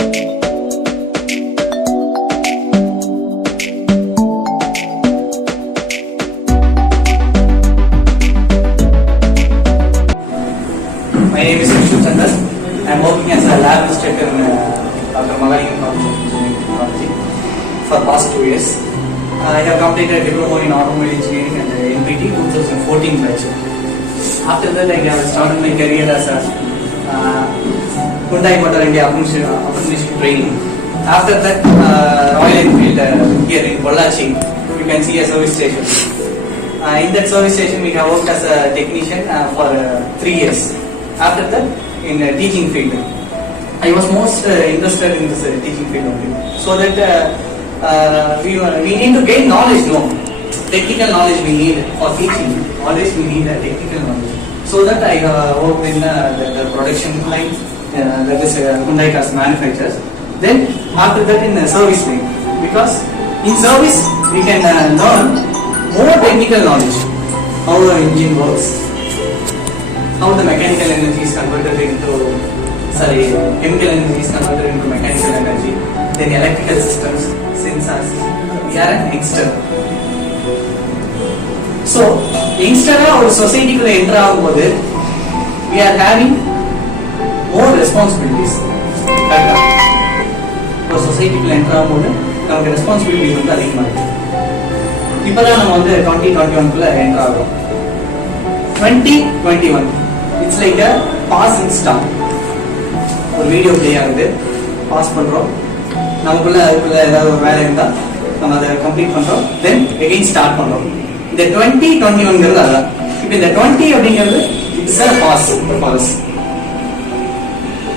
My name is Vishnu Chandar. I am working as a lab instructor in Dr. Malayalam College of Engineering Technology for past 2 years. I have completed diploma in automobile engineering and NPT 2014 batch. After that, I have started my career as a Hyundai Motor India apprenticeship training. After that, Royal Enfield here in Pollachi, you can see a service station. In that service station, we have worked as a technician for 3 years. After that, in teaching field, I was most interested in this teaching field only. So that we need to gain knowledge, no? Technical knowledge we need for teaching. Always we need a technical knowledge. So that I worked in the production line, that is Hyundai cars manufacturers. Then after that in service line, because in service we can learn more technical knowledge, how the engine works, how the mechanical energy is converted into, chemical energy is converted into mechanical energy, then electrical systems, sensors. We are an youngster. So, youngster or society ku enter agumbodhu, we are having more responsibilities. Right? For society ku enter agumbodhu, namakku responsibilities வந்து அதிகமா இருக்கு. இப்பதான் நம்ம வந்து 2021 குள்ள enter ஆகிறோம். 2021 it's like a passing star. ஒரு video play ஆகுது, பாஸ் பண்றோம், நமக்குள்ள அதுக்குள்ள ஏதாவது ஒரு வேலை இருந்தா நம்ம அதை கம்ப்ளீட் பண்றோம், தென் again ஸ்டார்ட் பண்றோம். இந்த 2021ங்கிறது அதான். இப்போ இந்த 20 அப்படிங்கிறது it's a pass for us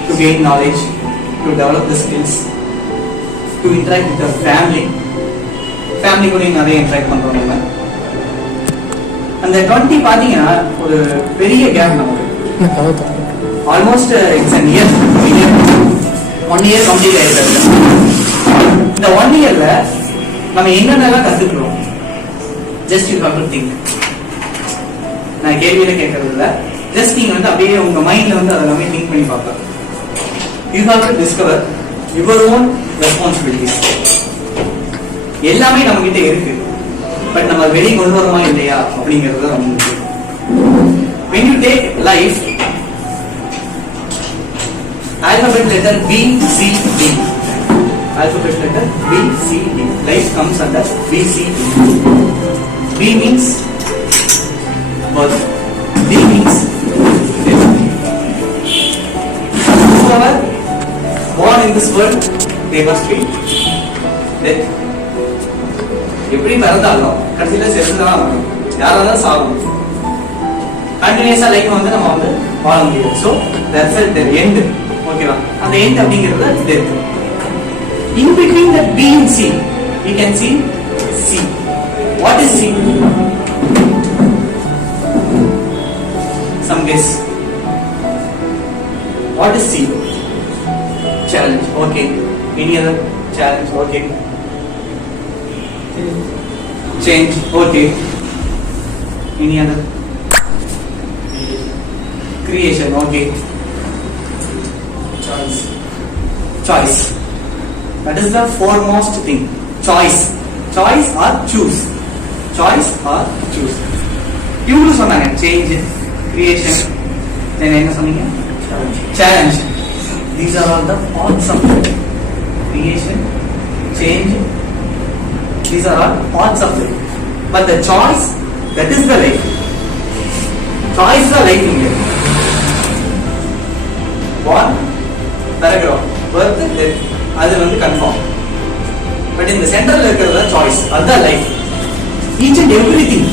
to gain knowledge, to develop the skills, to interact with the family கூட நிறைய இன்டராக்ட் பண்றோம் நம்ம. அந்த 20 பாத்தீங்கன்னா ஒரு பெரிய கேப் நமக்கு. Almost it's an year. 1 year complete ஆயிருக்கு. இந்த 1 yearல நம்ம என்னென்னலாம் கத்துக்கிறோம்? Just you have to think. நான் கேள்வியில கேட்கறது இல்ல, ஜஸ்ட் நீங்க வந்து அப்படியே உங்க மைண்ட்ல வந்து அதை எல்லாமே திங்க் பண்ணி பார்க்கலாம். You have to discover your own responsibilities. எல்லாமே நம்ம கிட்ட இருக்கு, பட் நம்ம வெளியே கொண்டு வரமா இல்லையா அப்படிங்கிறது தான் ரொம்ப முக்கியம். when you take life alphabet letter B C D, alphabet letter B C D, life comes under B C D. B means birth, D means death. Whoever born in this world, they must be death. எப்படி பிறந்தாலும் கடைசியில செத்துதான் ஆகணும், யாராலும் சாகணும். கண்டினியூஸா life வந்து நம்ம வந்து வாழ முடியாது. So that's the end. ஓகேவா? அந்த எண்ட் அப்படிங்கிறது death. In between the B and C we can see C. What is C? Some guess. What is C? Challenge. Okay. Any other challenge? Okay. Change. Okay. Any other? Creation. Okay. Choice. That is the foremost thing. Choice or choose. Choice or choose. இவங்க சொன்னாங்க change, creation, then என்ன சொன்னீங்க? Challenge. These are all the parts of it. Creation, change, these are all parts of it. But the choice, that is the life. Choice the life in here. Born, paragraph, birth, death, அது வந்து confirm. But இந்த சென்டர்ல இருக்கிறது choice, அதுதான் life. Each and everything.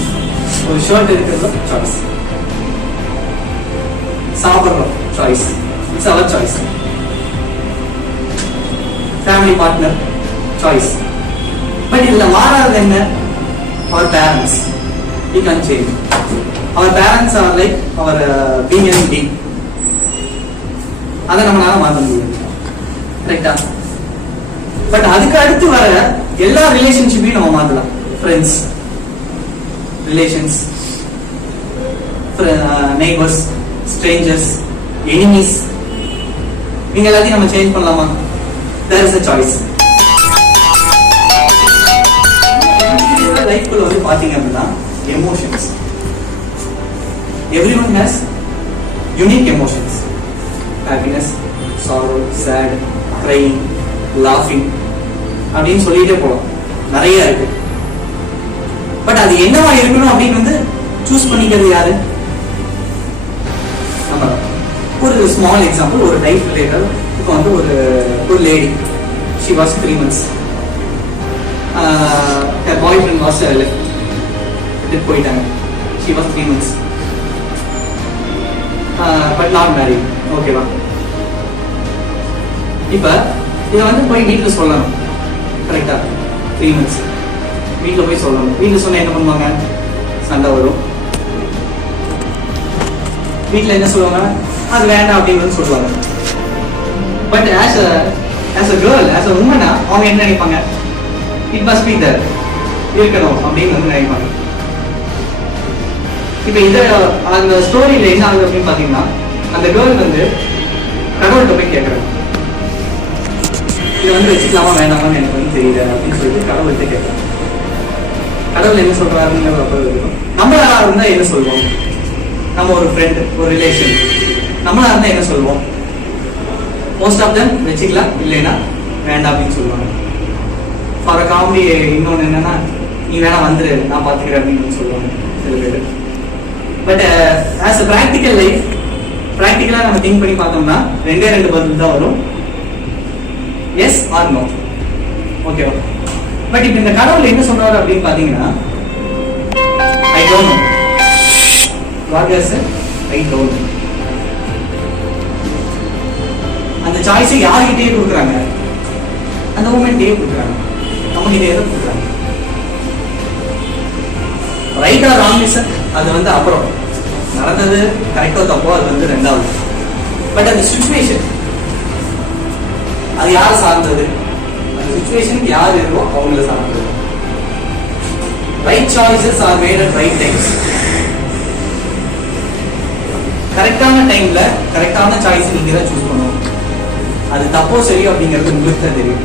ஒரு shirt இருக்கிறது choice, சாப்பிடுறோம் choice, it's our choice. Family partner choice. But இதுல மாறாதது என்ன? Our parents. We can change. Our parents are like our being be. அதை நம்மளால மாற்ற முடியும். கரெக்டா? பட் அதுக்கு அடுத்து வர எல்லா ரிலேஷன்ஷிப்பையும் நம்ம மாத்தலாம். Friends, relations, neighbours, strangers, enemies, நீங்க எல்லாத்தையும் நம்ம சேஞ்ச் பண்ணலாமா? there is a choice. Life குள்ள வந்து பாத்தீங்க அப்படின்னா emotions, everyone has unique emotions. Happiness, sorrow, sad, crying, laughing அப்படின்னு சொல்லிட்டே போகலாம், நிறைய இருக்கு. பட் அது என்னவா இருக்கணும் அப்படின்னு வந்து சூஸ் பண்ணிக்கிறது யாரு? நம்ம. ஒரு ஸ்மால் எக்ஸாம்பிள், ஒரு லைஃப் ரிலேட்டட். இப்போ வந்து ஒரு lady, she was 3 months, her boyfriend was left போயிட்டாங்க. she was 3 months but not married. ஓகேவா? இப்ப இதை வந்து போய் வீட்டில் சொல்லணும். கரெக்டா? 3 months வீட்டில் போய் சொல்லணும். வீட்டில் சொன்னா என்ன பண்ணுவாங்க? சண்டை வரும். வீட்டில் என்ன சொல்லுவாங்க? அது வேண்டாம் அப்படின்னு சொல்லுவாங்க. But as a girl, as a woman, அவங்க என்ன நினைப்பாங்க? It must be there, இருக்கணும் அப்படின்னு வந்து நினைப்பாங்க. இப்ப அந்த ஸ்டோரியில என்ன ஆகுது அப்படின்னு பாத்தீங்கன்னா, அந்த கேர்ள் வந்து கடவுள்கிட்ட போய் கேட்கறாங்க, இதை வந்து வச்சுக்கலாமா வேணாமான்னு எனக்கு வந்து தெரியல அப்படின்னு சொல்லிட்டு கடவுள்கிட்ட கேட்கறாங்க. கடவுள் என்ன சொல்றாருன்னு நம்மளா இருந்தா என்ன சொல்லுவோம்? நம்ம ஒரு ஃப்ரெண்ட், ஒரு ரிலேஷன், நம்மளா இருந்தா என்ன சொல்லுவோம்? மோஸ்ட் ஆஃப் தெம் வச்சுக்கலாம், இல்லைன்னா வேண்டாம் அப்படின்னு சொல்லுவாங்க. ஃபார் காமெடி இன்னொன்று என்னன்னா, நீ வேணா வந்துரு நான் பார்த்துக்கிறேன் அப்படின்னு சொல்லுவாங்க சில பேர். But as a practical life, ப்ராக்டிக்கலாக நம்ம திங்க் பண்ணி பார்த்தோம்னா 2 பதில் தான் வரும், எஸ் ஆர் நோ. ஓகேவா? பட் இப்போ இந்த கடவுள் என்ன சொல்றாரு அப்படின்னு பார்த்தீங்கன்னா, I don't know. What is it? I don't know. அந்த சாய்ஸை யார்கிட்டயே கொடுக்குறாங்க? அந்த மூமெண்ட்டே கொடுக்குறாங்க, நம்ம கிட்டே தான் கொடுக்குறாங்க. ரைட் ஆர் ராங் இஸ் அது வந்து அப்புறம் நடந்தது கரெக்டோ தப்போ அது வந்து 2வது. பட் அந்த சிச்சுவேஷன் அது யார் சார்ந்தது? அந்த சிச்சுவேஷனுக்கு யார் இருக்கோ அவங்கள சார்ந்தது. Right choices R mat at right times. கரெக்டான டைம்ல கரெக்டான சாய்ஸ் நீங்க தான் சூஸ் பண்ணணும். அது தப்போ சரியோ அப்படிங்கிறது உங்களுக்கு தான் தெரியும்.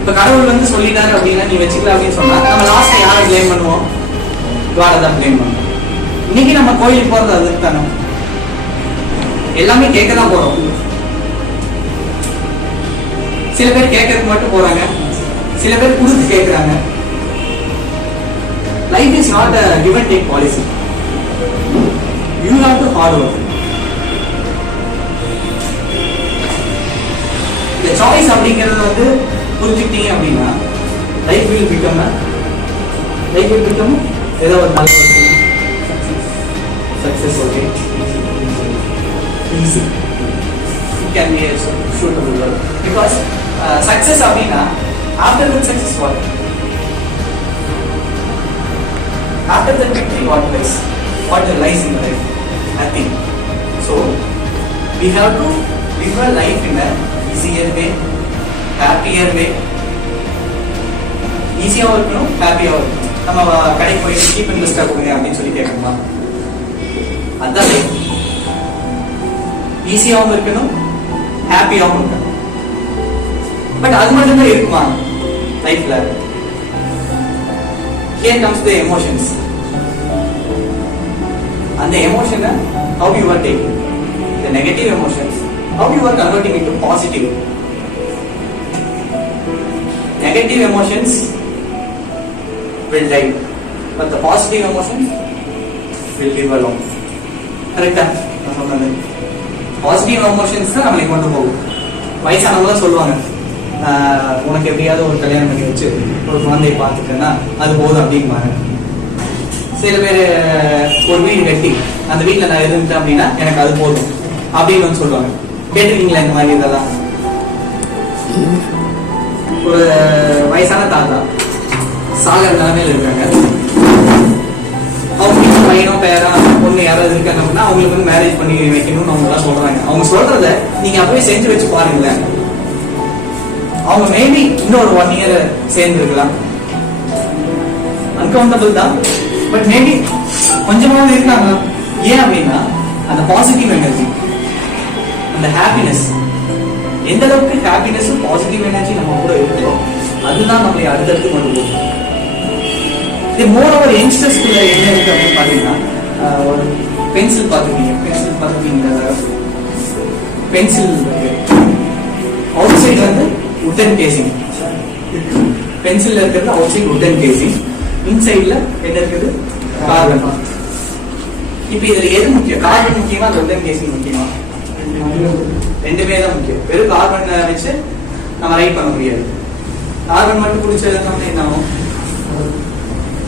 இப்ப கடவுள் வந்து சொல்லிட்டாரு அப்படின்னா நீ வச்சுக்கலாம் அப்படின்னு சொன்னா, நம்ம லாஸ்ட்ல யாரை பிளேம் பண்ணுவோம்? காடை தான் பிளேம் பண்ணுவோம். இன்னைக்கு நம்ம கோயிலுக்கு போறது அதுக்கு தானே, எல்லாமே கேட்க தான் போறோம். சில பேர் கேட்கறதுக்கு மட்டும் போறாங்க, சில பேர் கொடுத்து கேட்கறாங்க. Life is not a give and take policy. You have to hard work. இந்த சாய்ஸ் அப்படிங்கிறது வந்து புரிஞ்சுக்கிட்டீங்க அப்படின்னா லைஃப் வில் பிகம் ஏதோ ஒரு நல்ல success. Okay, easy. It can be suitable word. Because success அப்படின்னா after that success what? After that victory what lies in life? Nothing. So we have to live a life in a easier way, happier way. ஈஸியாகவும் இருக்கணும், ஹாப்பியாகவும் இருக்கணும். நம்ம கடைக்கு போய் cheap and பெஸ்ட்டாக கொடுங்க அப்படின்னு சொல்லி கேட்கணுமா? அதுதான் லைஃப். ஈஸியாகவும் இருக்கணும், ஹாப்பியாகவும் இருக்கணும். பட் அது மட்டும்தான் இருக்குமா லைஃப்ல? Here comes the emotions. அந்த எமோஷனை how you are taking the negative emotions, how you are converting into positive. Negative emotions will die, but the positive emotions will live alone. கரெக்டா? நான் சொன்னது பாசிட்டிவ் எமோஷன்ஸ் தான் நம்மளை கொண்டு போகும். வயசானவங்க சொல்லுவாங்க, உனக்கு எப்படியாவது ஒரு கல்யாணம் பண்ணி வச்சு ஒரு குழந்தையை பார்த்துட்டேன்னா அது போதும் அப்படின்பாங்க. சில பேர் ஒரு வீடு கட்டி அந்த வீட்டில் நான் இருந்துட்டேன் அப்படின்னா எனக்கு அது போதும் அப்படின்னு வந்து சொல்லுவாங்க. கேட்டிருக்கீங்களா இந்த மாதிரி இதெல்லாம்? ஒரு வயசான தாத்தா சாகர நிலைமையில இருக்காங்க. அவங்க பையனோ பேரா பொண்ணு யாராவது இருக்காங்க அப்படின்னா அவங்களுக்கு வந்து மேரேஜ் பண்ணி வைக்கணும்னு அவங்க எல்லாம் சொல்றாங்க. அவங்க சொல்றத நீங்க அப்படியே செஞ்சு வச்சு பாருங்களேன். அவங்க மேபி இன்னொரு 1 year சேர்ந்து இருக்கலாம், அன்கவுண்டபிள் தான். பட் மேபி கொஞ்சமாவது இருக்காங்க. ஏன் அப்படின்னா அந்த பாசிட்டிவ் எனர்ஜி, அந்த ஹாப்பினஸ் எந்த அளவுக்கு ஹாப்பினஸும் பாசிட்டிவ் எனர்ஜி நம்ம கூட இருக்கோ அதுதான் நம்மளை அடுத்தடுத்து கொண்டு போகும். மோர் ஓவர் யங்ஸ்டர்ஸ்குள்ள என்ன இருக்கு அப்படின்னு பாத்தீங்கன்னா, ஒரு பென்சில் பார்த்துருக்கீங்க. பென்சில் அவுட் சைடு வந்து உட்டன் கேசிங், பென்சில் இருக்கிறது அவுட் சைடு உட்டன் கேசிங், இன்சைட்ல என்ன இருக்குது கார்பன். இப்ப இதுல எது முக்கியம், கார்பன் முக்கியமா அந்த உட்டன் கேசிங் முக்கியமா? ரெண்டுமே தான் முக்கியம். வெறும் கார்பன் வச்சு நம்ம ரைட் பண்ண முடியாது. கார்பன் மட்டும் குடிச்சதுனால என்ன ஆகும்?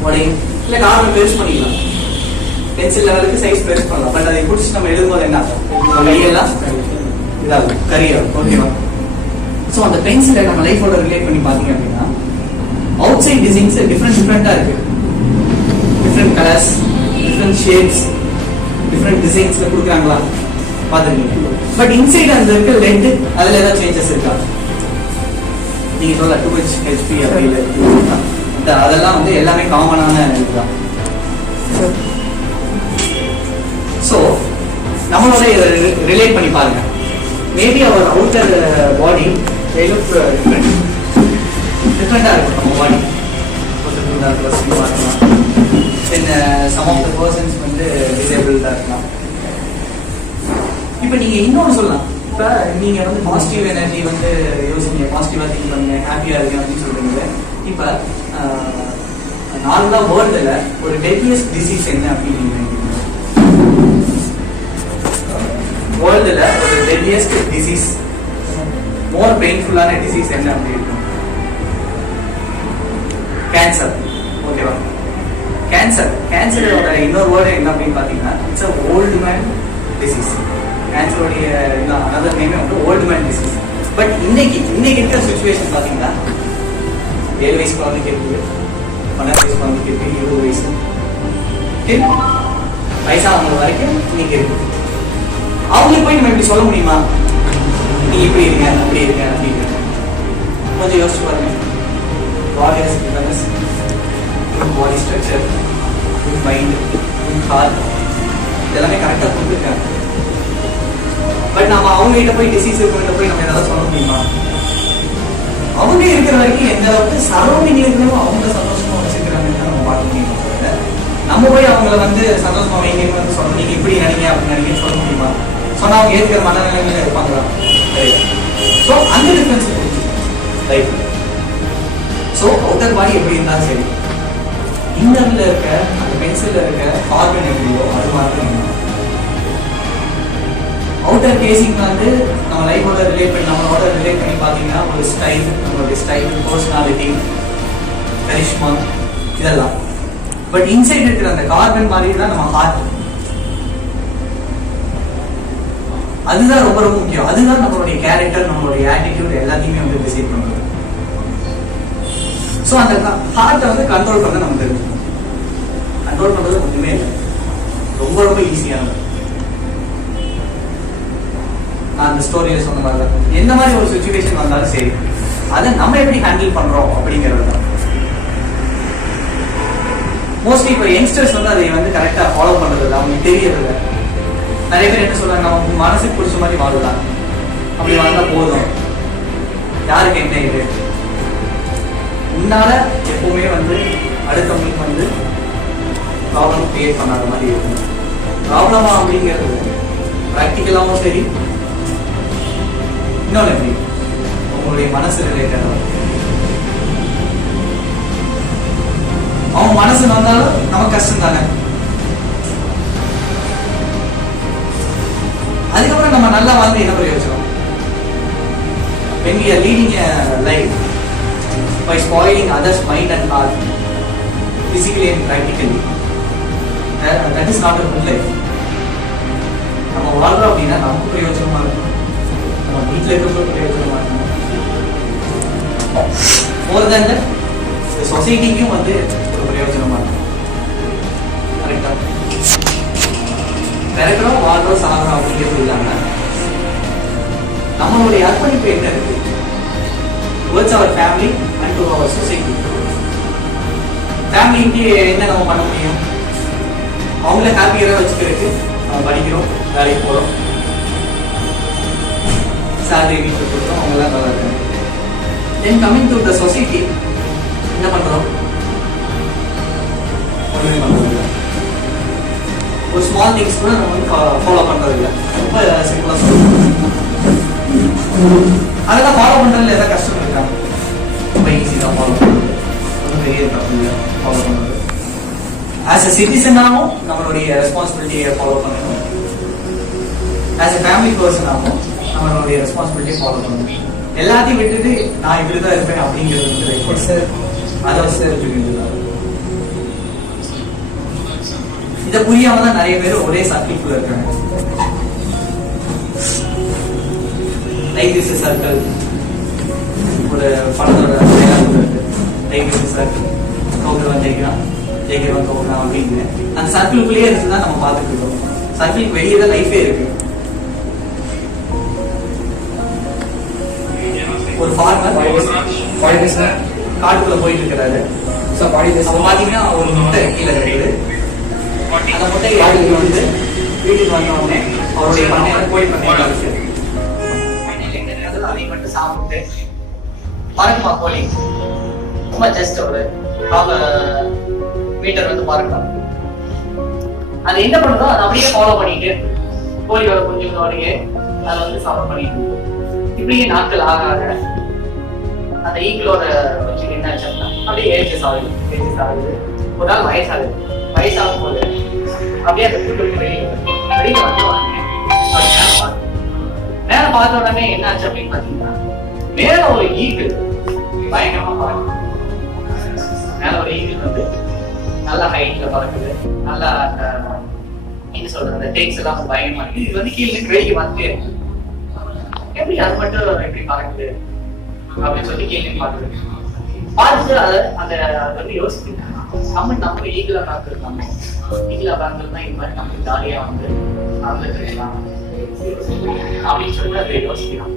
உடையும். இல்ல கார்பன் பெருசு பண்ணிக்கலாம், பென்சில் லெவலுக்கு சைஸ் பெருசு பண்ணலாம். பட் அதை குடிச்சு நம்ம எழுதும்போது என்ன ஆகும்? கையெல்லாம் இதாகும், கரியாகும். ஓகேவா? ஸோ அந்த பென்சிலை நம்ம லைஃபோட ரிலேட் பண்ணி பார்த்தீங்க அப்படின்னா, அவுட் சைட் டிசைன்ஸ் டிஃப்ரெண்டா இருக்கு. Different colours, different shapes, different டிசைன்ஸ்ல கொடுக்குறாங்களா பார்த்துருக்கீங்க. பட் இன்சைட் அந்த இருக்க லெட் அதுல ஏதாவது சேஞ்சஸ் இருக்கா? நீங்க சொல்ல 2H HP அப்படி இல்லை, அதெல்லாம் வந்து எல்லாமே காமனான இதுதான். ஸோ நம்மளோட ரிலேட் பண்ணி பாருங்க. மேபி அவர் அவுட்டர் பாடி டிஃப்ரெண்டா இருக்கும். நம்ம பாடி பார்க்கலாம். சம் ஆஃப் த பர்சன்ஸ் வந்து டிசேபிள்டா இருக்கலாம். இப்ப நீங்க இன்னொன்று சொல்லலாம். இப்ப நீங்க வந்து பாசிட்டிவ் எனர்ஜி வந்து யோசிங்க, பாசிட்டிவா திங்க் பண்ணுங்க, ஹாப்பியா இருக்கு அப்படின்னு சொல்றீங்க. இப்ப நார்மலா வேர்ல்டுல ஒரு டெட்லியஸ்ட் டிசீஸ் என்ன அப்படின்னு நீங்க நினைக்கிறீங்க? வேர்ல்டுல ஒரு டெட்லியஸ்ட் டிசீஸ், மோர் பெயின்ஃபுல்லான டிசீஸ் என்ன அப்படி இருக்கும்? கேன்சர். ஓகேவா? கேன்சரோட இன்னொரு வேர்டு என்ன அப்படின்னு பாத்தீங்கன்னா, it's a old man disease. கேன்சரோடைய அனதர் நேமே வந்து ஓல்டு மேன் டிசீஸ். பட் இன்னைக்கு இருக்கிற சிச்சுவேஷன் பாத்தீங்கன்னா, 7 வயசு குழந்தைக்கு இருக்கு, 12 வயசு குழந்தைக்கு இருக்கு, 20 வயசு வயசானவங்க வரைக்கும் இன்னைக்கு இருக்கு. அவங்களுக்கு போய் நம்ம இப்படி சொல்ல முடியுமா? நீ இப்படி இருங்க, அப்படி இருங்க, அப்படி இருங்க. கொஞ்சம் யோசிச்சு பாருங்க. பாடி ஸ்ட்ரக்சர், மைண்ட், ஹார்ட் இதெல்லாமே கரெக்டா கொடுத்துருக்காங்க. பட் நம்ம அவங்க கிட்ட போய் டிசீஸ் இருக்கவங்க போய் நம்ம ஏதாவது சொல்ல முடியுமா? அவங்க இருக்கிற வரைக்கும் எந்த அளவுக்கு சரௌண்டிங்ல இருக்கிறவங்க அவங்க சந்தோஷமா வச்சுக்கிறாங்கன்னு நம்ம பார்க்க முடியும். நம்ம போய் அவங்கள வந்து சந்தோஷமா வைங்கன்னு வந்து சொல்ல, நீங்க இப்படி நினைங்க அப்படின்னு நினைக்க சொல்ல முடியுமா? சொன்னா அவங்க ஏற்கிற மனநிலைமையில இருப்பாங்களா? ஸோ அந்த டிஃபரன்ஸ் ரைட். ஸோ அவுட்டர் பாடி எப்படி இருந்தாலும் சரி, இன்னர்ல இருக்க அந்த பென்சில்ல இருக்க கார்பன் எப்படியோ அது மாதிரி அவுட்டர் கேசிங் வந்து நம்ம லைஃபோட ரிலேட் பண்ணி நம்மளோட ரிலேட் பண்ணி பார்த்தீங்கன்னா ஒரு ஸ்டைல், நம்மளுடைய ஸ்டைல், பர்சனாலிட்டி, கரிஷ்மா இதெல்லாம். பட் இன்சைட் இருக்கிற அந்த கார்பன் மாதிரி தான் நம்ம ஹார்ட். அதுதான் ரொம்ப ரொம்ப முக்கியம். அதுதான் நம்மளுடைய கேரக்டர், நம்மளுடைய ஆட்டிடியூட் எல்லாத்தையுமே வந்து டிசைட் பண்ணுறது. ஸோ அந்த ஹார்ட்டை வந்து கண்ட்ரோல் பண்ண நம்ம தெரிஞ்சுக்கணும். கண்ட்ரோல் பண்றது ஒன்றுமே இல்லை, ரொம்ப ரொம்ப ஈஸியானது. நான் அந்த ஸ்டோரியில சொன்ன மாதிரி தான், எந்த மாதிரி ஒரு சிச்சுவேஷன் வந்தாலும் சரி, அதை நம்ம எப்படி ஹேண்டில் பண்றோம் அப்படிங்கிறது தான். மோஸ்ட்லி இப்போ யங்ஸ்டர்ஸ் வந்து அதை வந்து கரெக்டா ஃபாலோ பண்றது இல்லை, அவங்களுக்கு தெரியறதில்ல. நிறைய பேர் என்ன சொல்றாங்க, நம்ம மனசுக்கு பிடிச்ச மாதிரி வாழலாம், அப்படி வாழ்ந்தா போதும், யாருக்கு என்ன இது, உன்னால எப்பவுமே வந்து அடுத்தவங்களுக்கு வந்து ப்ராப்ளம் கிரியேட் பண்ணாத மாதிரி இருக்கும். ப்ராப்ளமா அப்படிங்கிறது ப்ராக்டிக்கலாகவும் சரி, இன்னொன்று எப்படி உங்களுடைய மனசு ரிலேட்டடாக அவங்க மனசு வந்தாலும் நமக்கு கஷ்டம் தானே. அதுக்கப்புறம் நம்ம நல்லா வாழ்ந்து என்ன பிரயோஜனம்? When we are leading a life by spoiling others' mind and heart, physically and practically, that is not a good life. நம்ம வாழ்றோம் அப்படின்னா நமக்கு பிரயோஜனமா இருக்கும், நம்ம வீட்டில் இருக்கிறவங்களுக்கு பிரயோஜனமா இருக்கும், more than that இந்த சொசைட்டிக்கும் வந்து ஒரு பிரயோஜனமா இருக்கும். கரெக்டா? பிறக்கிறோம், வாழ்றோம், சாகிறோம் அப்படிங்கிறது இல்லாம நம்மளுடைய அர்ப்பணிப்பு என்ன இருக்கு? towards our family and to our society. ஃபேமிலிக்கு என்ன நம்ம பண்ண முடியும்? அவங்கள ஹாப்பியாக வச்சுக்கிறதுக்கு நம்ம படிக்கிறோம், வேலைக்கு போகிறோம், சேலரி வீட்டில் கொடுத்தோம், அவங்களாம் நல்லா இருக்காங்க. Then coming to the society என்ன பண்ணுறோம்? ஒன்றுமே பண்ணுறது இல்லை. ஒரு ஸ்மால் திங்ஸ் கூட நம்ம வந்து ஃபாலோ பண்ணுறது இல்லை. ரொம்ப சிம்பிளாக சொல்லுவோம். அதெல்லாம் ஃபாலோ பண்ணுறதுல எதாவது கஷ்டம் இருக்கா? ரொம்ப ஈஸி தான் ஃபாலோ பண்ணுறது. ஒன்றும் பெரிய தப்பு இல்லை ஃபாலோ பண்ணுறது. ஆஸ் அ சிட்டிசனாகவும் நம்மளுடைய ரெஸ்பான்சிபிலிட்டியை ஃபாலோ பண்ணணும். ஆஸ் அ ஃபேமிலி பர்சனாகவும் நம்மளுடைய ரெஸ்பான்சிபிலிட்டியை ஃபாலோ பண்ணணும். எல்லாத்தையும் விட்டுட்டு நான் இப்படிதான் இருப்பேன் அப்படிங்கிறது அதை இதை புரியாம தான் நிறைய பேர் ஒரே சர்க்கிள்குள்ள இருக்காங்க. லைக் திஸ் சர்க்கிள், ஒரு படத்தோட லைக் திஸ் சர்க்கிள், கௌரவன் ஜெயிக்கிறான், ஜெயிக்கிறவன் கௌரவன் அப்படின்னு அந்த சர்க்கிள்குள்ளேயே இருக்குதான் நம்ம பார்த்துட்டு இருக்கோம். சர்க்கிளுக்கு வெளியே தான் லைஃபே இருக்கு. ஒரு ஃபார்மர் காட்டுக்குள்ள போயிட்டு இருக்கிறாரு. பாத்தீங்கன்னா ஒரு முட்டை கீழே கிடைக்குது. அந்த முட்டையை வந்து வீட்டுக்கு வந்த உடனே அவருடைய பண்ணையில கோழி பண்ணையில இருக்கு. அதை மட்டும் சாப்பிட்டு பறக்குமா கோழி, சும்மா ஜஸ்ட் ஒரு 1/2 மீட்டர் வந்து பறக்கும். அது என்ன பண்ணுதோ அதை அப்படியே ஃபாலோ பண்ணிட்டு கோழியோட குஞ்சுகளோடையே அதை வந்து ஃபாலோ பண்ணிட்டு இப்படியே நாட்கள் ஆக ஆக அந்த ஈக்கிளோட கொஞ்சம் என்ன ஆச்சுன்னா அப்படியே ஏஜஸ் ஆகுது. ஒரு நாள் வயசாகும் போது அப்படியே அந்த கூட்டு வெளியில வந்து மேல பார்த்த உடனே என்ன ஆச்சு அப்படின்னு பாத்தீங்கன்னா மேல ஒரு ஈகிள் பயங்கரமா பறக்குது. மேல ஒரு ஈகிள் வந்து நல்லா ஹைட்ல பறக்குது. நல்லா அந்த என்ன சொல்றது அந்த டேக்ஸ் எல்லாம் பயங்கரமா இருக்கு. இது வந்து கீழே வெளியே வந்துட்டே இருக்கு. எப்படி அது மட்டும் எப்படி பறக்குது அப்படின்னு சொல்லி கேள்வி பார்த்துட்டு அதை அந்த வந்து யோசிச்சுட்டு நம்ம ஈகிளா பார்த்துருக்காங்க. ஈகிளா பார்த்துருந்தா இது மாதிரி நம்ம ஜாலியா வந்து நடந்துருக்கலாம் அப்படின்னு சொல்லி அதை யோசிக்கலாம்.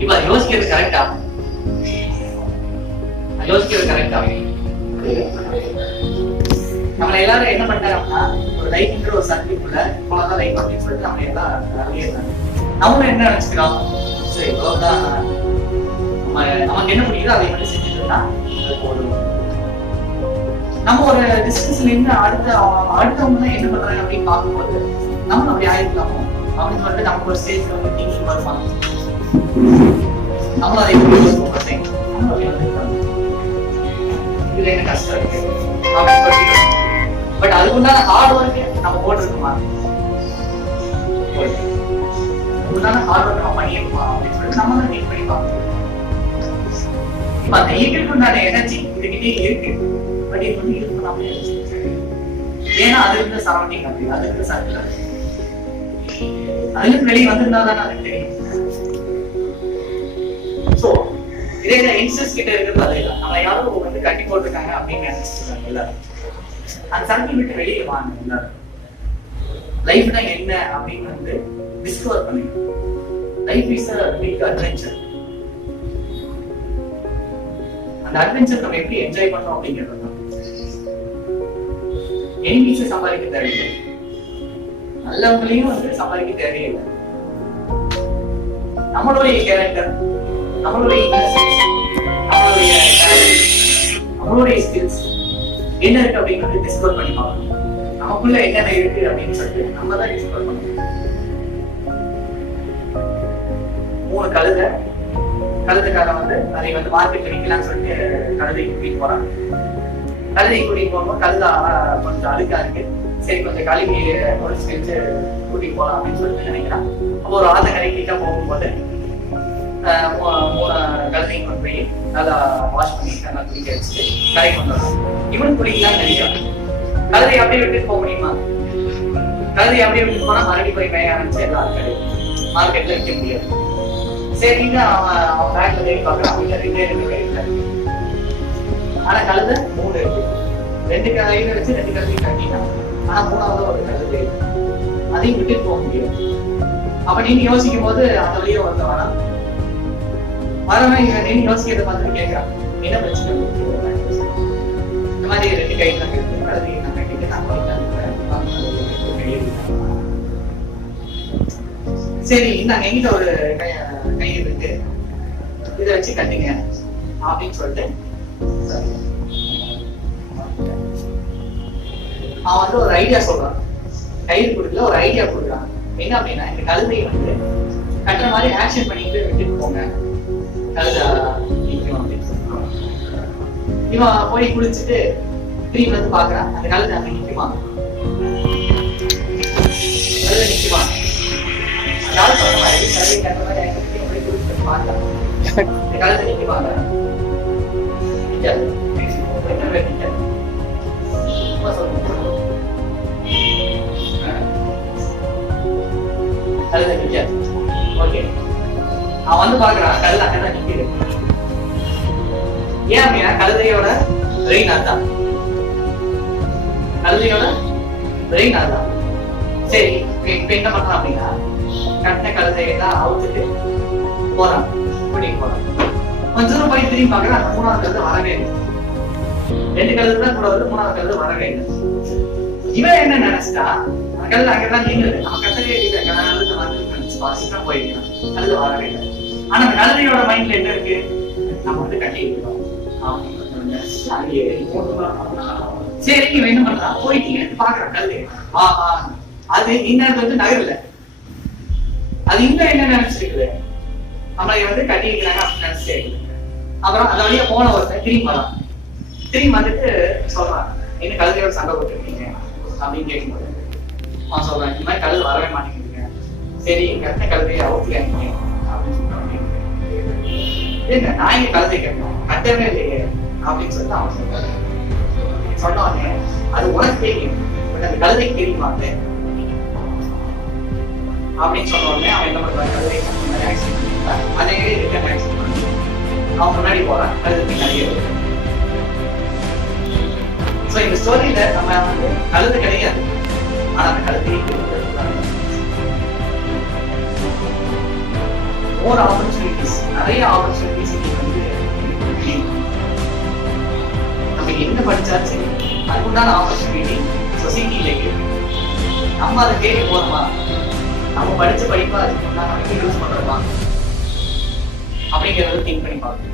இப்ப அதை யோசிக்கிறது கரெக்டா? நம்மள எல்லாரும் என்ன பண்றாங்கன்னா ஒரு லைஃப்ங்கிற ஒரு சர்க்கிள்குள்ள போனதான் லைஃப் அப்படின்னு சொல்லிட்டு நம்ம எல்லாம் நம்மளும் என்ன நினைச்சுக்கிறோம், சரி இவ்வளவுதான் நமக்கு என்ன முடியுதோ அதை மட்டும் செஞ்சுட்டோம்னா போதும். நம்ம ஒரு டிஸ்டன்ஸ்ல இருந்து அடுத்தவங்க என்ன பண்றாங்க அப்படின்னு பார்க்கும்போது நம்மளும் அப்படி ஆயிருக்கலாமோ அப்படின்னு சொல்லிட்டு நமக்கு ஒரு ஸ்டேஜ்ல வந்து திங்கிங் வருமா, நம்மளும் அதை இதுல என்ன கஷ்டம் இருக்கு அப்படின்னு சொல்லிட்டு பட் அதுக்குண்டான ஹார்ட் ஒர்க் நம்ம போட்டிருக்குமா, அதுக்குண்டான ஹார்ட் ஒர்க் நம்ம பண்ணியிருக்குமா அப்படின்னு சொல்லிட்டு நம்ம தான் திங்க் பண்ணி பார்க்கணும். இப்ப அந்த ஈகிளுக்கு உண்டான எனர்ஜி இதுகிட்டே இருக்கு. பட் இது வந்து யூஸ் பண்ணாமலே ஏன்னா அது இருந்த சரௌண்டிங் அப்படி அது இருந்த சர்க்கிள் அதுக்கு வெளியே வந்திருந்தா தானே அதுக்கு தெரியும். சோ இதே யங்ஸ்டர்ஸ் கிட்ட இருக்கிறது அதே தான். நம்ம யாரும் வந்து கட்டி போட்டிருக்காங்க அப்படின்னு நினைச்சிருக்காங்க எல்லாரும். அந்த சர்க்கிள் விட்டு வெளியே வாங்க எல்லாரும். லைஃப்னா என்ன அப்படின்னு வந்து டிஸ்கவர் பண்ணுங்க. Life is a big adventure. அந்த அட்வென்ச்சர் நம்ம எப்படி என்ஜாய் பண்றோம் அப்படிங்கிறது தான். எனிமீஸை சம்பாதிக்க தேவையில்லை, நல்லவங்களையும் வந்து சம்பாதிக்க தேவையில்லை. நம்மளுடைய கேரக்டர், நம்மளுடைய நம்மளுடைய ஸ்கில்ஸ் என்ன இருக்கு அப்படிங்கிறது டிஸ்கவர் பண்ணி பார்க்கணும். நமக்குள்ள என்னென்ன இருக்கு அப்படின்னு சொல்லிட்டு நம்ம தான் டிஸ்கவர் பண்ணணும். 3 கழுதைக்காரன் வந்து அதை வந்து மார்க்கெட்ல விற்கலாம்னு சொல்லிட்டு கழுதை கூட்டிட்டு போறாங்க. கழுதை கூட்டிட்டு போகும்போது கழுதை கொஞ்சம் அழுக்கா இருக்கு, சரி கொஞ்சம் கழுவி முடிச்சு வச்சு கூட்டிட்டு போலாம் அப்படின்னு சொல்லிட்டு நினைக்கிறான். அப்போ ஒரு ஆத்த கடைக்கிட்ட போகும்போது 3 கழுதையும் கொண்டு போய் நல்லா வாஷ் பண்ணி நல்லா குளிக்க வச்சுட்டு கடைக்கு வந்துடும். இவனும் குளிக்கலாம்னு நினைக்கிறான். கழுதை அப்படியே விட்டுட்டு போக முடியுமா? கழுதை அப்படியே விட்டுட்டு போனா மறுபடியும் போய் மேய ஆரம்பிச்சு எல்லாம் மார்க்கெட்ல விற்க முடியாது. சரிங்க அவன் பேக்ல தேடி பார்க்கறான். 2 கிடைக்கல. ஆனா கழுதை 3 இருக்கு. 2 கழுதையை வச்சு 2 கழுதையை கட்டிட்டான். ஆனா 3வது ஒரு கழுதை அதையும் விட்டுட்டு போக முடியாது. அப்ப நீங்க யோசிக்கும் போது அந்த வழியே வரவனா நீங்க யோசிக்கிறத பார்த்துட்டு கேட்கறான், என்ன பிரச்சனை இந்த மாதிரி 2 கை தான் இருக்கு, கழுதையை நான் கட்டிட்டு நான் சரி நாங்க எங்கிட்ட ஒரு மெயின் இருக்கு, இதை வச்சு கட்டிங்க அப்படின்னு சொல்லிட்டு அவன் வந்து ஒரு ஐடியா சொல்றான். கயிறு கொடுக்கல, ஒரு ஐடியா கொடுக்குறான். என்ன அப்படின்னா, இந்த கழுதையை வந்து கட்டுற மாதிரி ஆக்ஷன் பண்ணிட்டு விட்டுட்டு போங்க, கழுதை நிற்கும் அப்படின்னு சொல்றான். இவன் போய் குளிச்சுட்டு திரும்பி வந்து பாக்குறான், அந்த கழுதை அங்க நிக்குமா, கழுதை நிக்குமா, அதாவது சொல்ற மாதிரி கழுதை கட்டுற மாதிரி ஆக்ஷன் பண்ணி போய் குளிச்சுட்டு பார்க்கலாம், இந்த கழுதை நிக்குவாங்க, நிக்காது, எத்தனை பேர் நிக்காது, கழுதை நிக்காது. ஓகே, அவன் வந்து பாக்குறான், கழுதை அங்கதான் நிக்குது. ஏன் அப்படின்னா கழுதையோட பிரெயின் அதான், கழுதையோட பிரெயின் அதான். சரி, இப்ப என்ன பண்றான் அப்படின்னா, கட்டின கழுதையெல்லாம் அவுத்துட்டு போறான், கூட்டிட்டு போறான். கொஞ்ச தூரம் போய் திரும்பி பாக்குறான், அந்த மூணாவது கழுதை வரவே இல்லை. 2 கழுதை தான் கூட வருது, மூணாவது கழுதை வரவே இல்லை. இவன் என்ன நினைச்சிட்டா, அந்த கழுதை அங்கதான் நீங்குது, நம்ம கட்டவே இல்லை, கழுதை வந்து சீக்கிரம் போயிருக்கான், கழுதை வரவே இல்லை. ஆனா அந்த கழுதையோட மைண்ட்ல என்ன இருக்கு, நம்ம வந்து கட்டி இருக்கோம். சரி, இவன் என்ன பண்றான், போயிட்டு எடுத்து பாக்குறான் கழுதை. அது இன்னும் வந்து நகரல, அது இன்னும் என்ன நினைச்சிருக்குது, நம்மளை வந்து கட்டி இருக்கிறாங்க அப்படின்னு நினைச்சிட்டே இருக்குது. அப்புறம் அந்த வழியா போன ஒருத்தன் திரும்பி வரான். திரும்பி வந்துட்டு சொல்றான், என்ன கழுதையோட சண்டை போட்டுருக்கீங்க அப்படின்னு கேட்கும்போது அவன் சொல்றான், இந்த மாதிரி கழுதை வரவே மாட்டேங்குதுங்க. சரி, கட்டின கழுதையை அவுத்துக்காங்க அப்படின்னு சொல்றான். என்ன நான் இங்க கழுதை கேட்கணும், கட்டவே இல்லையே அப்படின்னு சொல்லிட்டு அவன் சொல்றான். சொன்னவனே, அது உனக்கு தெரியும், பட் அந்த கழுதைக்கு தெரியுமா அப்படின்னு சொன்ன உடனே அவன் என்ன பண்றான், கழுதை ஆக்சிடென்ட் பண்ணிட்டான். அதே ரிட்டர்ன் ஆக்சிடென்ட் பண்ணி அவன் முன்னாடி போறான், கழுதை பின்னாடியே இருக்கு. சோ இந்த ஸ்டோரியில நம்ம வந்து கழுதை கிடையாது, ஆனா அந்த கழுதையை more opportunities, நிறைய opportunities வந்து நம்ம என்ன படிச்சாலும் சரி, அதுக்குண்டான ஆப்பர்ச்சுனிட்டி சொசைட்டில இருக்கு. நம்ம அதை தேடி போறோமா, நம்ம படிச்ச படிப்பா அதுக்கு நம்ம யூஸ் பண்றோமா அப்படிங்கறத திங்க் பண்ணி பார்க்கணும்.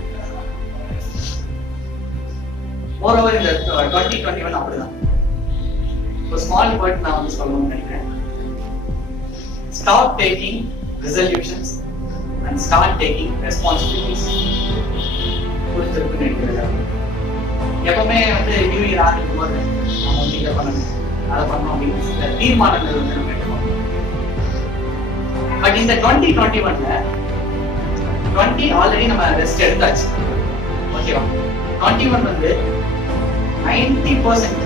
மோரோவர் இந்த 2021 அப்படிதான் ஒரு ஸ்மால் பாயிண்ட் நான் வந்து சொல்லணும்னு நினைக்கிறேன். Stop taking resolutions and start taking responsibilities. புரிஞ்சிருக்குன்னு நினைக்கிறேன். எப்பவுமே வந்து நியூ இயர் ஆரம்பிக்கும் போது நம்ம வந்து இதை பண்ணணும், அதை பண்ணணும் அப்படின்னு சில தீர்மானங்கள் வந்து நம்ம எடுக்கணும். பட் இந்த 2021ல 20 ஆல்ரெடி நம்ம ரெஸ்ட் எடுத்தாச்சு, ஓகேவா? 21 வந்து 90%,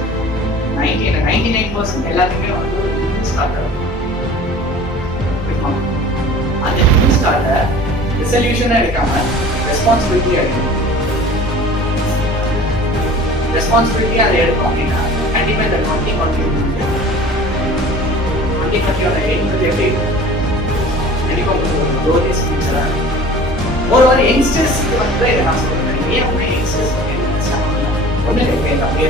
99% எல்லாத்துக்குமே வந்து நியூ ஸ்டார்ட் ஆகும். அந்த நியூ ஸ்டார்ட்டை ரெசல்யூஷனா எடுக்காம ரெஸ்பான்சிபிலிட்டியா எடுக்கணும். ரெஸ்பான்சிபிலிட்டி அதை எடுத்தோம் அப்படின்னா கண்டிப்பா இந்த 2020 என்பது எப்படி கண்டிப்பா உங்களுக்கு க்ளோரியஸ் ஃபியூச்சரா இருக்கும். ஒரு யங்ஸ்டர்ஸ்க்கு வந்து இதை நான் சொல்றேன், ஏன் உங்க யங்ஸ்டர்ஸ் ஒண்ணு இருக்கு, அப்படியே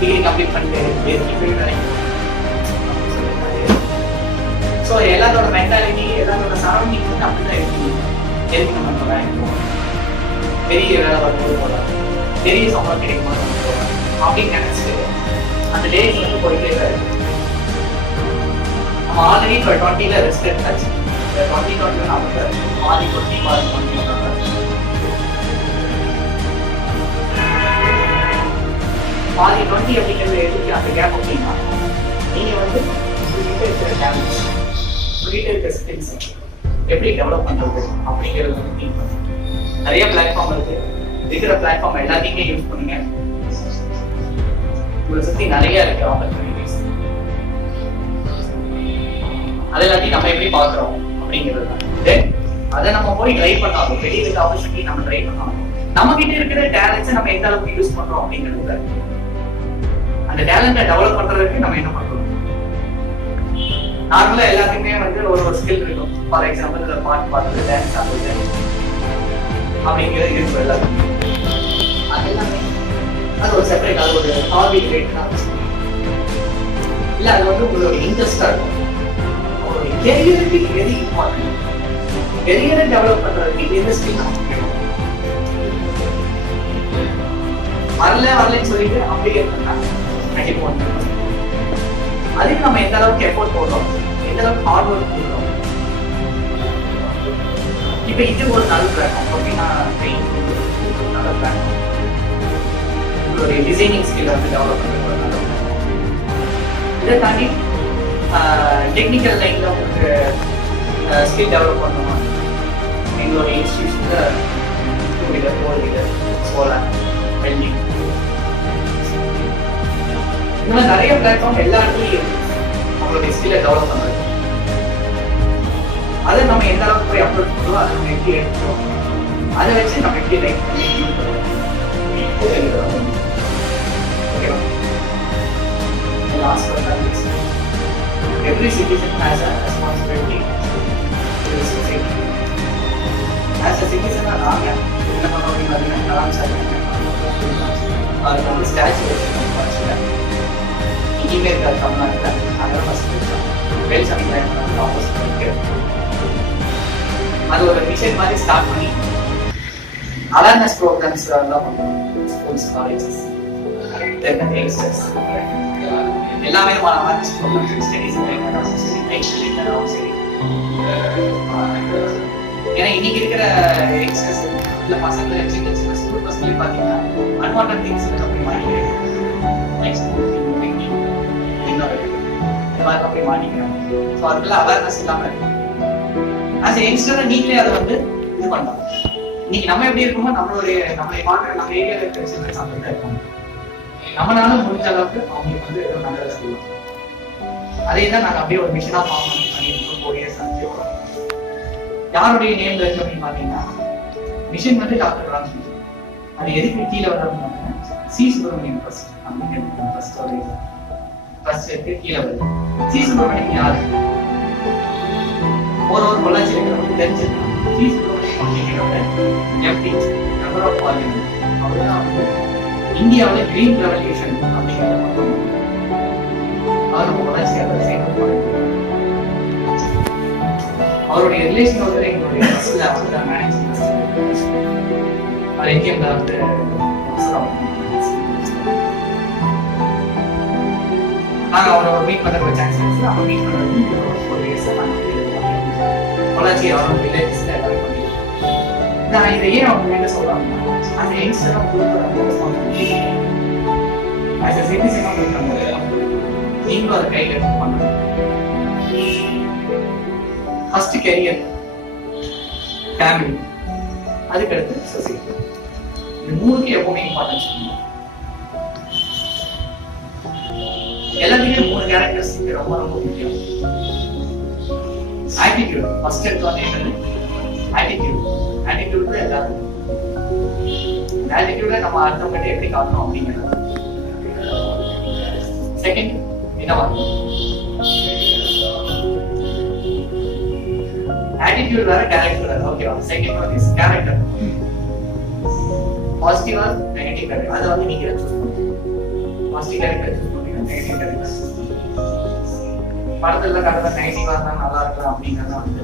டிகிரி கம்ப்ளீட் பண்ணிட்டு போய் நினைக்கிறேன். ஸோ எல்லாரோட மென்டாலிட்டி, எல்லாரோட சரௌண்டிங் வந்து அப்படிதான் இருக்கு. எதுக்கு நம்ம வேலைக்கு போகணும், பெரிய வேலை வரும்போது போகலாம், பெரிய சம்பளம் கிடைக்கும் போது போகலாம் அப்படின்னு நினைச்சு அந்த டேஸ் வந்து போயிட்டே இருக்கு. நம்ம ஆல்ரெடி இப்போ 20ல ரெஸ்ட் எடுத்தாச்சு. 2020 நமக்கு பாதி 20 அப்படிங்கிறது எதுக்கு அந்த கேப் அப்படின்னா, நீங்க வந்து உங்ககிட்ட இருக்கிற டேலண்ட்ஸ், உங்ககிட்ட இருக்கிற ஸ்கில்ஸ் எப்படி டெவலப் பண்றது அப்படிங்கிறது வந்து திங்க் பண்ணுங்க. நிறைய பிளாட்ஃபார்ம் இருக்கு, இருக்கிற பிளாட்ஃபார்ம் எல்லாத்தையுமே யூஸ் பண்ணுங்க. உங்களை சுத்தி நிறைய இருக்கு ஆப்பர்ச்சுனிட்டிஸ், அது எல்லாத்தையும் நம்ம எப்படி பாக்குறோம் அப்படிங்கிறது தான். அதை நம்ம போய் ட்ரை பண்ணாலும், வெளியே இருக்க ஆப்பர்ச்சுனிட்டி நம்ம ட்ரை பண்ணாலும், நம்ம கிட்ட இருக்கிற டேலண்ட்ஸை நம்ம எந்த அளவுக்கு யூஸ் பண்றோம் அப்படிங்கிறது. அந்த டேலண்ட்டை டெவலப் பண்றதுக்கு நம்ம என்ன பண்றோம்? நார்மலா எல்லாத்துக்குமே வந்து ஒரு ஸ்கில் இருக்கும். ஃபார் எக்ஸாம்பிள் இந்த பாட்டு பாடுறது, டான்ஸ் ஆடுறது அப்படிங்கிறது இருக்கும் எல்லாத்துக்குமே. அது எல்லாமே அது ஒரு செப்பரேட், அது ஒரு ஹாபி ரிலேட்டடா இல்ல, அது வந்து உங்களோட இன்ட்ரெஸ்டா இருக்கும். உங்களுடைய கெரியருக்கு எது இம்பார்ட்டன்ட் கெரியரை டெவலப் பண்றதுக்கு இந்த ஸ்கில் வரலன்னு சொல்லிட்டு அப்படியே இருந்தா கண்டிப்பா வந்துடும். அதுக்கு நம்ம எந்த அளவுக்கு எஃபோர்ட் போடுறோம், எந்த அளவுக்கு ஹார்ட் ஒர்க் போடுறோம். இப்ப இது ஒரு நல்ல பிளாட்ஃபார்ம் அப்படின்னா நல்ல பிளாட்ஃபார்ம். உங்களுடைய டிசைனிங் ஸ்கில் வந்து டெவலப் பண்றது ஒரு நல்ல பிளாட்ஃபார்ம். இதை தாண்டி டெக்னிக்கல் லைன்ல உங்களுக்கு ஸ்கில் டெவலப் பண்ணணும். எங்களுடைய இன்ஸ்டியூஷன்ல 2 வீலர் 4 வீலர் சோலார் வெல்டிங் இந்த மாதிரி நிறைய பிளாட்ஃபார்ம் எல்லா இடத்துலையும் அவங்களுடைய ஸ்கில்லை டெவலப் பண்றது. அதை நம்ம எந்த அளவுக்கு போய் அப்லோட் பண்ணுறோம், அதை நம்ம எப்படி எடுக்கிறோம், அதை வச்சு நம்ம எப்படி லைக் பண்ணி ஓகேவா. Last every citizen has a responsibility to the society. As a citizen, நாங்க என்ன பண்ண முடியும் அப்படின்னா கலாம் சார் அதுக்கு வந்து ஸ்டாச்சு வச்சுருக்கோம். இனிமே இருக்காது தமிழ்நாட்டில். அதெல்லாம் ஃபஸ்ட் வேல்சாமி ஆப்போசிட் அது ஒரு மிஷன் மாதிரி ஸ்டார்ட் பண்ணி அவேர்னஸ் ப்ரோக்ராம்ஸ் எல்லாம் பண்ணுவோம். ஸ்கூல்ஸ், காலேஜஸ், யங்ஸ்டர்ஸ் எல்லா விதமான அவேர்னஸ் ப்ரோக்ராம்ஸ் ஸ்டடீஸ் சரி. ஏன்னா இன்னைக்கு இருக்கிற யங்ஸ்டர்ஸ் இல்லை பசங்க சின்ன ஸ்கூல் பசங்களே பார்த்தீங்கன்னா அன்வான்ட் திங்ஸ் அப்படி மாட்டிக்கிறாங்க. இந்த மாதிரி அப்படி மாட்டிக்கிறாங்க. ஸோ அதுக்குள்ள அவேர்னஸ் இல்லாமல் இருக்கும். ஆஸ் யங்ஸ்டர் நீங்களே அதை வந்து இது பண்ணலாம். இன்னைக்கு நம்ம எப்படி இருக்கோமோ நம்மளை பார்க்குற நம்ம ஏரியாவில் இருக்கிற சில்ட்ரன்ஸ் அப்படி தான் இருக்கும். நம்மளால முடிஞ்ச அளவுக்கு அவங்களுக்கு வந்து ஏதோ நல்லதை சொல்லலாம். அதே தான் நாங்கள் அப்படியே ஒரு மிஷனாக ஃபார்ம் பண்ணியிருக்கோம் 4 years ஆச்சு. யாருடைய நேம் இருக்கு அப்படின்னு பார்த்தீங்கன்னா மிஷன் வந்து டாக்டர் ராம்ஜி. அது எதுக்கு கீழே வர்றதுன்னு சி சுப்பிரமணியம் ட்ரஸ்ட் அப்படின்னு ட்ரஸ்டோட ட்ரஸ்ட் இருக்கு கீழே வருது. சி சுப்பிரமணியம் யாரு ஒரு பொள்ளாச்சி இருக்கிறவங்க தெரிஞ்சிருக்கணும். C Subramaniam MP member of parliament. அவர்தான் வந்து இந்தியாவில் கிரீன் ரெவல்யூஷன் அப்படிங்கிறத மட்டும் அவர் நம்ம பொள்ளாச்சியாளர் சேர்ந்து அவருடைய ரிலேஷன் வந்து எங்களுடைய பஸ்ல வந்து மேனேஜிங் அது எங்கேயும் வந்து நாங்கள் அவரை மீட் பண்ணுற சான்ஸ் இருக்கு. அவங்க மீட் பண்ணுறது ஒரு பொள்ளாச்சி அவரோட வில்லேஜஸ்ல எல்லாமே பண்ணிருக்கோம். நான் இதை ஏன் அவங்க என்ன சொல்றாங்கன்னா அந்த யங்ஸ்டர் ஆஸ் எ சிட்டிசன் நீங்களும் அதை கையில் எடுத்து பண்ணணும். ஃபர்ஸ்ட் கெரியர், ஃபேமிலி, அதுக்கடுத்து சொசைட்டி. இந்த 3க்கு எப்பவுமே இம்பார்ட்டன்ஸ் பண்ணுங்க. எல்லாத்துக்கும் 3 கேரக்டர்ஸ் ரொம்ப ரொம்ப முக்கியம். ஆட்டிடியூட் ஃபர்ஸ்ட் எடுத்தோன்னே என்னது ஆட்டிடியூட். ஆட்டிடியூட் எல்லாரும் ஆட்டிடியூட நம்ம அடுத்தவங்கிட்ட எப்படி காட்டணும் அப்படிங்கிறது. செகண்ட் என்னவா ஆட்டிடியூட் வேற கேரக்டர் வேற. ஓகேவா. Second one is character. Positive or negative character அதை வந்து நீங்க சூஸ் பண்ணுங்க. பாசிட்டிவ் கேரக்டர் சூஸ் பண்ணுங்க, நெகட்டிவ் கேரக்டர் படத்துல காட்டுற நெகட்டிவா இருந்தா நல்லா இருக்கலாம் அப்படிங்கறத வந்து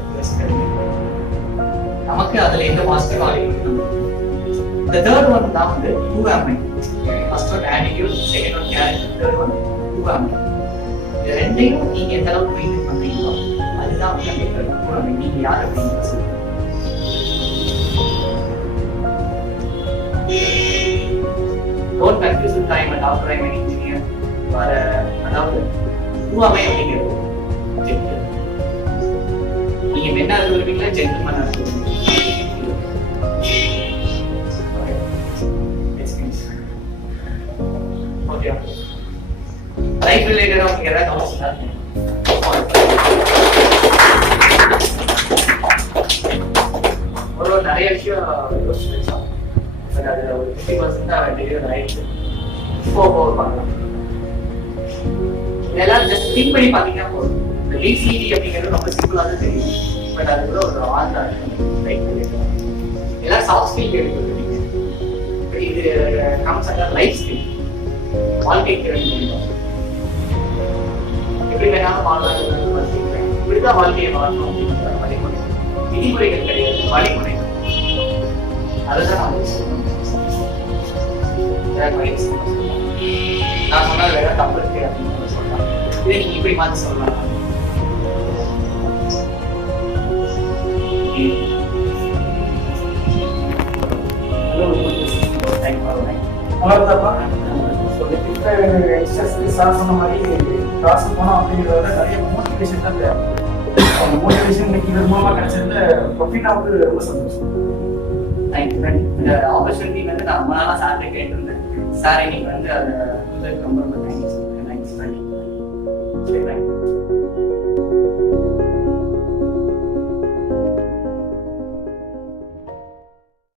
நமக்கு அதுல எந்த பாசிட்டிவா இருக்கு. The third one தான் வந்து who am I. First one attitude, second one character, third one who am I. இந்த ரெண்டையும் நீங்க எந்த அளவுக்கு மெயின்டைன் பண்றீங்களோ அதுதான் வந்து அந்த who am I. நீங்க யார் அப்படிங்கிறத சொல்லுங்க. Don't confuse with I'm a doctor, I'm an engineer. அதாவது who am I அப்படிங்கிறது நீங்க மென்னா இருக்கிறீங்களா ஜென்டில்மேனா இருக்கீங்களா. ஓகே. லைஃப் ரிலேட்டடா உங்களுக்கு ஏதாவது டவுட்ஸ் இருக்கா? ஒரு நிறைய விஷயம் யோசிச்சு வச்சோம். பட் அது ஒரு 50% டெலிவரி ஆயிடுச்சு. இப்போ பண்ணலாம். இதெல்லாம் ஜஸ்ட் திங்க் பண்ணி பார்த்தீங்கன்னா போதும். இந்த பிசிடி அப்படிங்கிறது ரொம்ப சிம்பிளா தான் தெரியும். பட் அது கூட ஒரு ஆழ்ந்த லைஃப் ரிலேட்டட் எல்லாம் சாஃப்ட் ஸ்கில் கேள்விப்பட்டிருக்கீங்க. இது கம்ஸ் அண்டர் லைஃப் ஸ்கில். வாழ்க்கை திறன் எப்படி வேணாலும் வாழலாம், இப்படிதான் வாழ்க்கையை வாழணும் அப்படிங்கிற மாதிரி விதிமுறைகள் கிடையாது, வழிமுறைகள். அதுதான் நான் வந்து சொல்லணும். நான் சொன்னது வேற தப்பு இருக்கு அப்படின்னு சொல்லலாம். இதை நீங்க இப்படி மாற்றி சொல்லலாம். சார் சொன்ன மாதிரி கிளாஸ் போனோம் அப்படிங்கிறத நிறைய மோட்டிவேஷன் தான் தேவை. அந்த மோட்டிவேஷன் இன்னைக்கு இது மூலமா கிடைச்சதுல ப்ரொஃபிட்டா வந்து ரொம்ப சந்தோஷம். இந்த ஆப்பர்ச்சுனிட்டி வந்து நான் ரொம்ப நாளா சார்ட்ட கேட்டிருந்தேன். சார் இன்னைக்கு வந்து அதை ரொம்ப ரொம்ப தேங்க்ஸ்.